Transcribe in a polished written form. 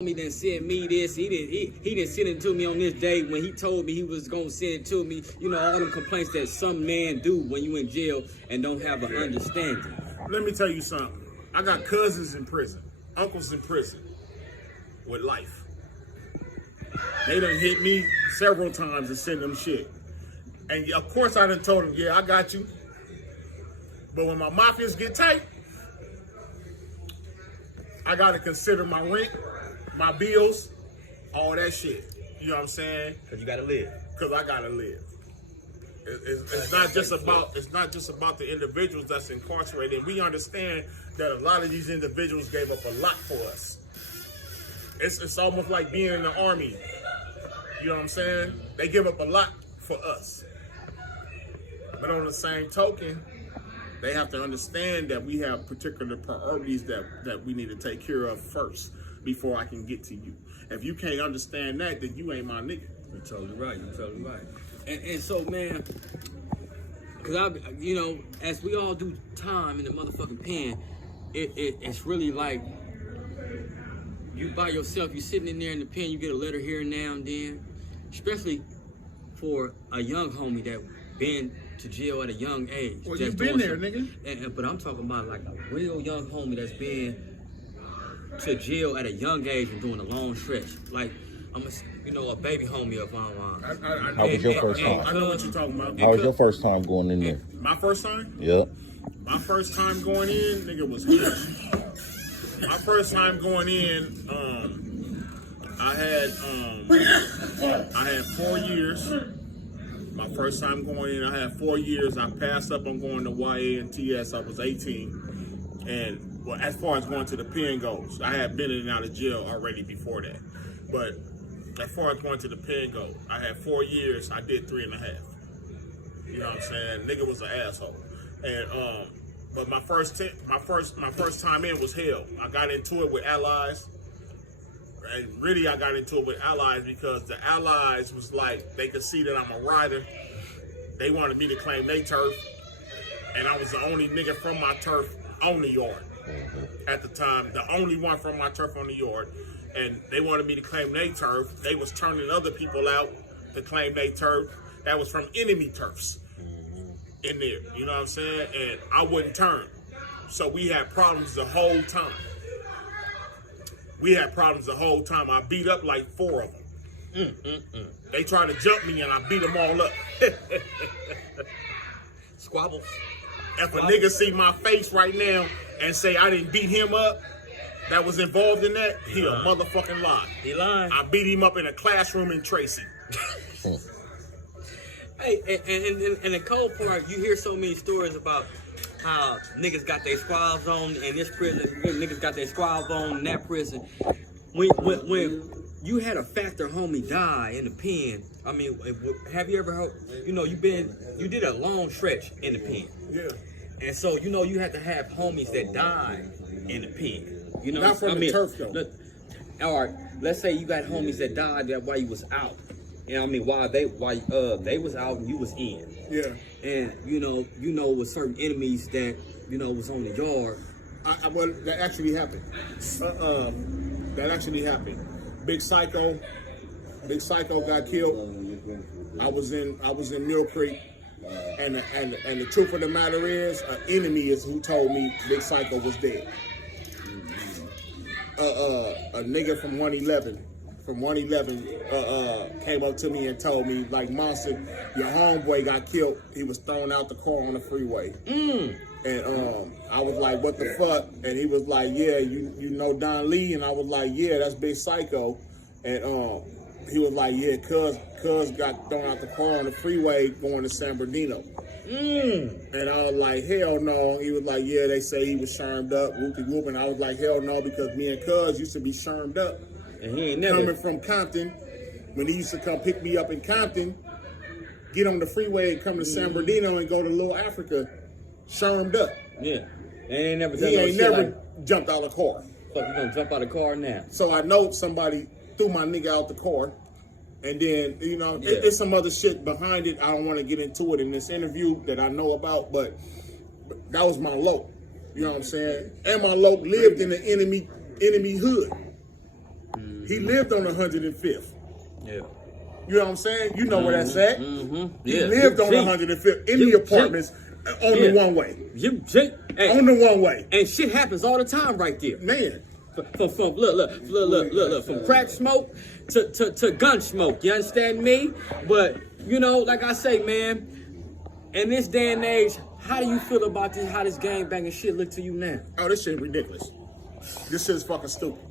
He didn't send me this. He didn't send it to me on this day when he told me he was gonna send it to me. You know, all them complaints that some man do when you in jail and don't have an understanding. Let me tell you something. I got cousins in prison, uncles in prison with life. They done hit me several times to send them shit. And of course I done told them, yeah, I got you. But when my mafias get tight, I gotta consider my rent, my bills, all that shit. You know what I'm saying? Cause you gotta live. Cause I gotta live. It's not just about the individuals that's incarcerated. We understand that a lot of these individuals gave up a lot for us. It's almost like being in the army. You know what I'm saying? They give up a lot for us. But on the same token, they have to understand that we have particular priorities that we need to take care of first before I can get to you. If you can't understand that, then you ain't my nigga. You're totally right. You're totally right. And so, man, because you know, as we all do time in the motherfucking pen, it's really like you by yourself. You're sitting in there in the pen. You get a letter here and now and then, especially for a young homie that been to jail at a young age. Well, you've been there, nigga. But I'm talking about like a real young homie that's been to jail at a young age and doing a long stretch. Like, a baby homie of mine. How was your first time? I know what you're talking about. How was your first time going in there? My first time? Yep. My first time going in, nigga, was huge. My first time going in, I had 4 years. My first time going in, I had 4 years. I passed up on going to YA and TS. I was 18. And well, as far as going to the pen goes, I had been in and out of jail already before that. But as far as going to the pen goes, I had 4 years. I did 3.5. You know what I'm saying? Nigga was an asshole. And but my first time in was hell. I got into it with allies. And really, I got into it with allies because the allies was like, they could see that I'm a rider. They wanted me to claim their turf. And I was the only nigga from my turf on the yard at the time. The only one from my turf on the yard. And they wanted me to claim their turf. They was turning other people out to claim their turf. That was from enemy turfs in there. You know what I'm saying? And I wouldn't turn. So we had problems the whole time. I beat up like 4 of them. They tried to jump me and I beat them all up. Squabbles. If a nigga see my face right now and say I didn't beat him up, that was involved in that, he a motherfucking lie. He lying. I beat him up in a classroom in Tracy. Hey, and the cold part, you hear so many stories about how niggas got their squabs on in this prison, niggas got their squabs on in that prison. When you had a factor homie die in the pen, I mean, have you ever heard, you did a long stretch in the pen. Yeah. And so, you had to have homies that died in the pen. Not from the turf, though. All right, let's say you got homies that died while you was out. While they was out and you was in. Yeah. And with certain enemies that was on the yard. Well, that actually happened. Big Psycho got killed. I was in Mill Creek, and the truth of the matter is, an enemy is who told me Big Psycho was dead. A nigga from 111 came up to me and told me, like, Monster, your homeboy got killed. He was thrown out the car on the freeway. And I was like, what the fuck? And he was like, yeah, you know Don Lee? And I was like, yeah, that's Big Psycho. And he was like, yeah, cuz got thrown out the car on the freeway going to San Bernardino. And I was like, hell no. He was like, yeah, they say he was shermed up, whoopie-whoop. And I was like, hell no, because me and cuz used to be shermed up. And he ain't never coming from Compton, when he used to come pick me up in Compton, get on the freeway and come to San Bernardino and go to Little Africa, shermed up. Yeah. He ain't never done He no ain't shit never like, jumped out of the car. fuck, you gonna jump out of the car now? So I know somebody threw my nigga out the car. And then, it's some other shit behind it. I don't want to get into it in this interview that I know about, but that was my loc. You know what I'm saying? And my loc lived in the enemy hood. He lived on 105th. Yeah. You know what I'm saying? You know where that's at. He Yeah. lived on 105th in the apartments on the one way. Hey, On the one way. and shit happens all the time right there. Man. From look, from crack smoke to gun smoke. You understand me? But you know, like I say, man, in this day and age, how do you feel about this? How this gang banging shit look to you now? Oh, this shit ridiculous. This shit is fucking stupid.